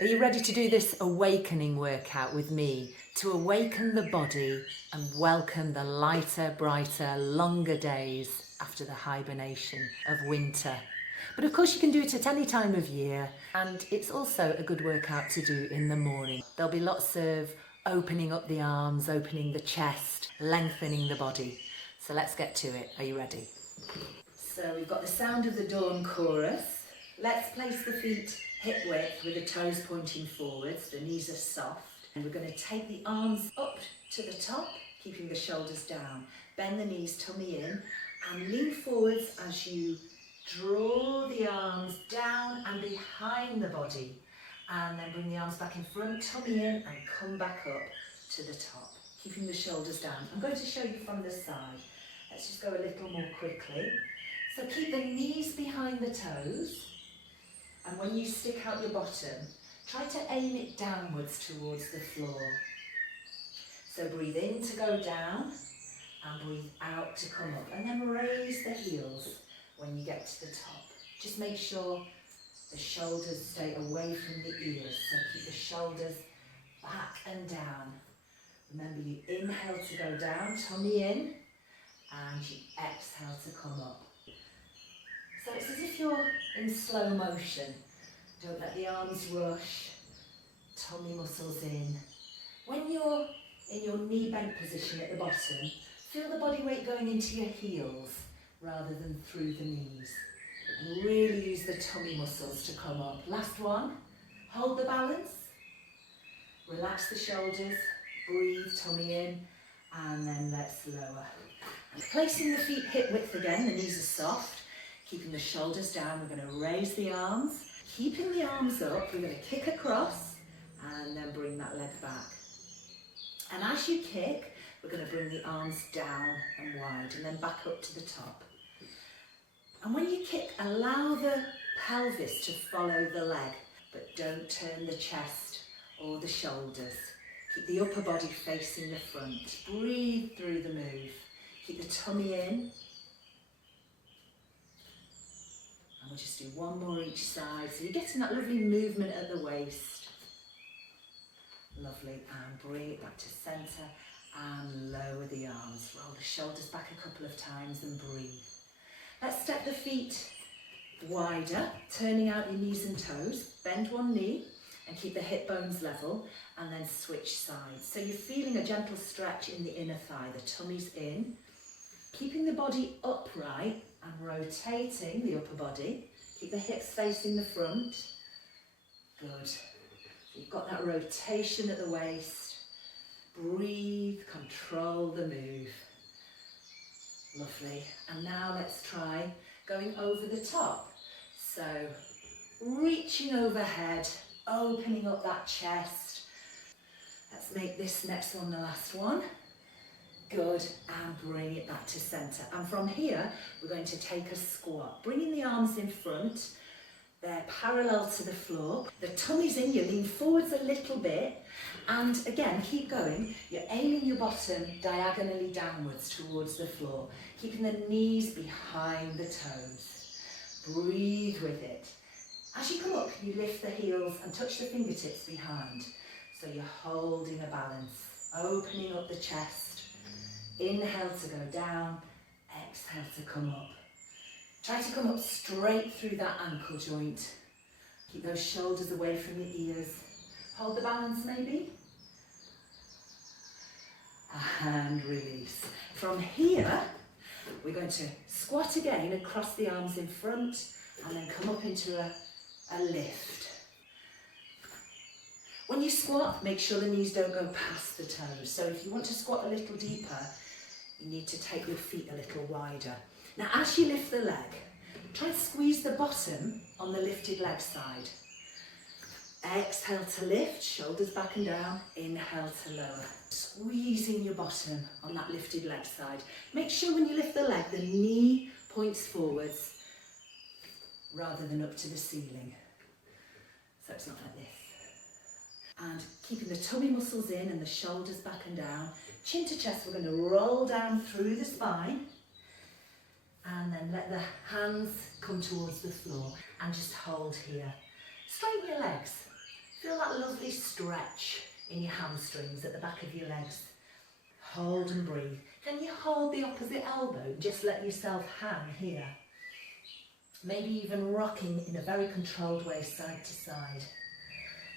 Are you ready to do this awakening workout with me to awaken the body and welcome the lighter, brighter, longer days after the hibernation of winter? But of course you can do it at any time of year, and it's also a good workout to do in the morning. There'll be lots of opening up the arms, opening the chest, lengthening the body. So let's get to it. Are you ready? So we've got the sound of the dawn chorus. Let's place the feet hip width with the toes pointing forwards, the knees are soft. And we're going to take the arms up to the top, keeping the shoulders down. Bend the knees, tummy in, and lean forwards as you draw the arms down and behind the body. And then bring the arms back in front, tummy in, and come back up to the top, keeping the shoulders down. I'm going to show you from the side. Let's just go a little more quickly. So keep the knees behind the toes. And when you stick out your bottom, try to aim it downwards towards the floor. So breathe in to go down and breathe out to come up. And then raise the heels when you get to the top. Just make sure the shoulders stay away from the ears. So keep the shoulders back and down. Remember, you inhale to go down, tummy in, and you exhale to come up. So it's as if you're in slow motion. Don't let the arms rush, tummy muscles in. When you're in your knee bent position at the bottom, feel the body weight going into your heels rather than through the knees. And really use the tummy muscles to come up. Last one, hold the balance. Relax the shoulders, breathe, tummy in, and then let's lower. And placing the feet hip width again, the knees are soft. Keeping the shoulders down, we're going to raise the arms. Keeping the arms up, we're going to kick across and then bring that leg back. And as you kick, we're going to bring the arms down and wide and then back up to the top. And when you kick, allow the pelvis to follow the leg, but don't turn the chest or the shoulders. Keep the upper body facing the front. Breathe through the move. Keep the tummy in. We'll just do one more each side. So you're getting that lovely movement at the waist. Lovely. And bring it back to centre and lower the arms. Roll the shoulders back a couple of times and breathe. Let's step the feet wider, turning out your knees and toes. Bend one knee and keep the hip bones level, and then switch sides. So you're feeling a gentle stretch in the inner thigh. The tummy's in. Keeping the body upright and rotating the upper body. Keep the hips facing the front. Good. You've got that rotation at the waist. Breathe, control the move. Lovely. And now let's try going over the top. So reaching overhead, opening up that chest. Let's make this next one the last one. Good, and bring it back to centre. And from here, we're going to take a squat. Bringing the arms in front, they're parallel to the floor. The tummy's in, you lean forwards a little bit. And again, keep going. You're aiming your bottom diagonally downwards towards the floor, keeping the knees behind the toes. Breathe with it. As you come up, you lift the heels and touch the fingertips behind. So you're holding a balance, opening up the chest. Inhale to go down, exhale to come up. Try to come up straight through that ankle joint. Keep those shoulders away from the ears. Hold the balance maybe. And release. From here, we're going to squat again and cross the arms in front and then come up into a lift. When you squat, make sure the knees don't go past the toes. So if you want to squat a little deeper, you need to take your feet a little wider. Now as you lift the leg, try and squeeze the bottom on the lifted leg side. Exhale to lift, shoulders back and down. Inhale to lower. Squeezing your bottom on that lifted leg side. Make sure when you lift the leg, the knee points forwards rather than up to the ceiling. So it's not like this. And keeping the tummy muscles in and the shoulders back and down. Chin to chest, we're going to roll down through the spine. And then let the hands come towards the floor and just hold here. Straighten your legs. Feel that lovely stretch in your hamstrings at the back of your legs. Hold and breathe. Can you hold the opposite elbow? Just let yourself hang here. Maybe even rocking in a very controlled way side to side.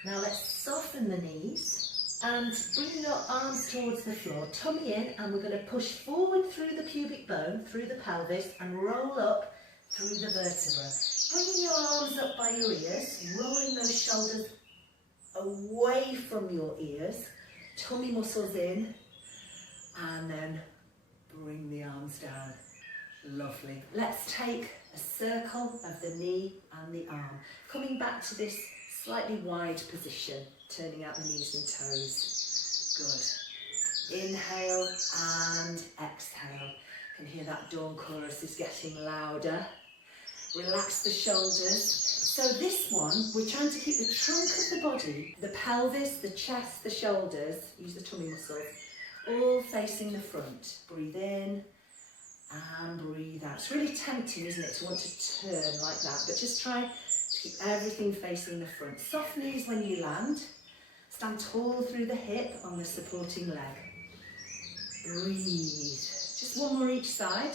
Now let's soften the knees and bring your arms towards the floor, tummy in, and we're going to push forward through the pubic bone, through the pelvis, and roll up through the vertebra. Bringing your arms up by your ears, rolling those shoulders away from your ears, tummy muscles in, and then bring the arms down. Lovely. Let's take a circle of the knee and the arm, coming back to this slightly wide position, turning out the knees and toes. Good. Inhale and exhale. You can hear that dawn chorus is getting louder. Relax the shoulders. So this one, we're trying to keep the trunk of the body, the pelvis, the chest, the shoulders, use the tummy muscles, all facing the front. Breathe in and breathe out. It's really tempting, isn't it, to want to turn like that, but just try to keep everything facing the front. Soft knees when you land. Stand tall through the hip on the supporting leg. Breathe. Just one more each side.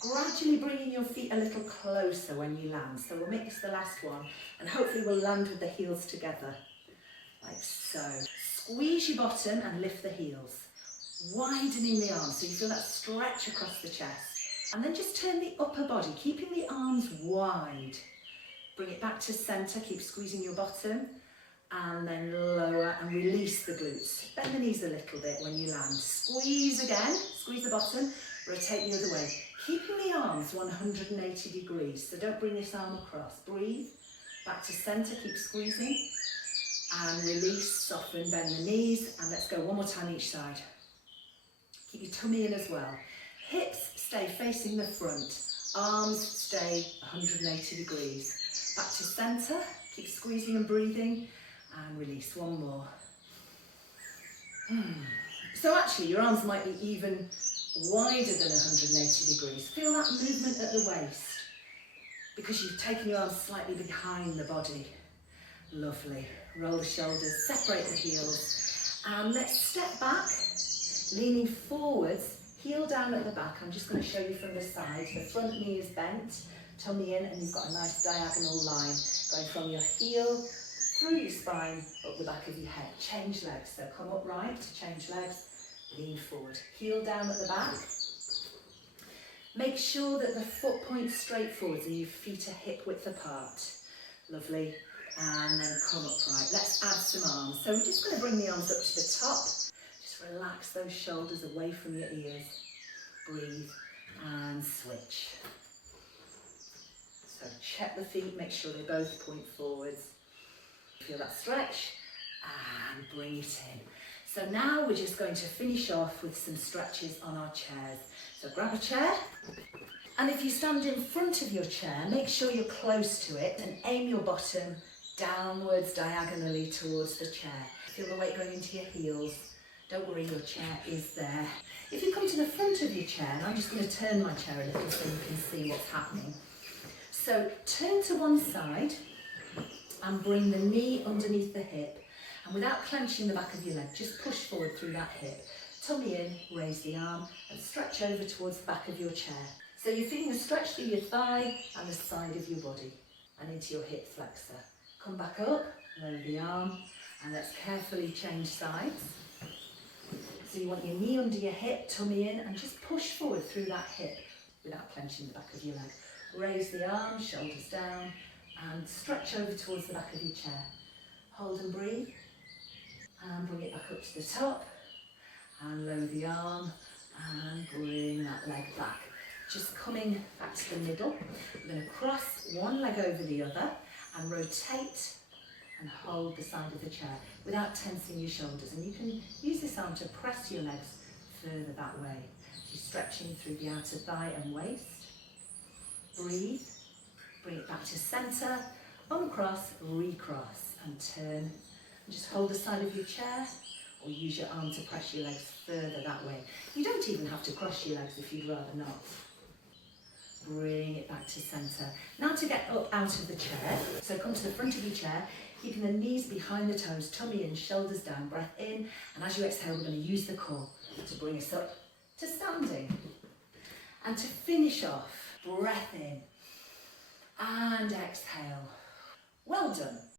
Gradually bringing your feet a little closer when you land. So we'll make this the last one, and hopefully we'll land with the heels together, like so. Squeeze your bottom and lift the heels, widening the arms so you feel that stretch across the chest. And then just turn the upper body, keeping the arms wide. Bring it back to centre, keep squeezing your bottom, and then lower and release the glutes. Bend the knees a little bit when you land. Squeeze again, squeeze the bottom, rotate the other way. Keeping the arms 180 degrees, so don't bring this arm across. Breathe, back to centre, keep squeezing, and release, soften, bend the knees, and let's go one more time each side. Keep your tummy in as well. Hips stay facing the front, arms stay 180 degrees. Back to centre, keep squeezing and breathing, and release, one more. So actually your arms might be even wider than 180 degrees. Feel that movement at the waist because you've taken your arms slightly behind the body. Lovely. Roll the shoulders, separate the heels, and let's step back, leaning forwards, heel down at the back. I'm just going to show you from the side. The front knee is bent, tummy in, and you've got a nice diagonal line going from your heel through your spine, up the back of your head. Change legs, so come upright, change legs. Lean forward, heel down at the back. Make sure that the foot points straight forwards and your feet are hip width apart. Lovely. And then come upright. Let's add some arms. So we're just going to bring the arms up to the top. Just relax those shoulders away from your ears. Breathe and switch. So check the feet, make sure they both point forwards. Feel that stretch and bring it in. So now we're just going to finish off with some stretches on our chairs. So grab a chair, and if you stand in front of your chair, make sure you're close to it and aim your bottom downwards diagonally towards the chair. Feel the weight going into your heels. Don't worry, your chair is there. If you come to the front of your chair, and I'm just going to turn my chair a little so you can see what's happening. So turn to one side and bring the knee underneath the hip. And without clenching the back of your leg, just push forward through that hip. Tummy in, raise the arm, and stretch over towards the back of your chair. So you're feeling a stretch through your thigh and the side of your body, and into your hip flexor. Come back up, lower the arm, and let's carefully change sides. So you want your knee under your hip, tummy in, and just push forward through that hip without clenching the back of your leg. Raise the arm, shoulders down, and stretch over towards the back of your chair. Hold and breathe. And bring it back up to the top, and lower the arm, and bring that leg back. Just coming back to the middle, we're going to cross one leg over the other, and rotate and hold the side of the chair without tensing your shoulders. And you can use this arm to press your legs further that way. You're stretching through the outer thigh and waist. Breathe, bring it back to centre, uncross, recross, and turn. And just hold the side of your chair, or use your arm to press your legs further that way. You don't even have to cross your legs if you'd rather not. Bring it back to centre. Now to get up out of the chair, so come to the front of your chair, Keeping the knees behind the toes, tummy in, shoulders down, breath in. And as you exhale, we're going to use the core to bring us up to standing. And to finish off, breath in and exhale. Well done.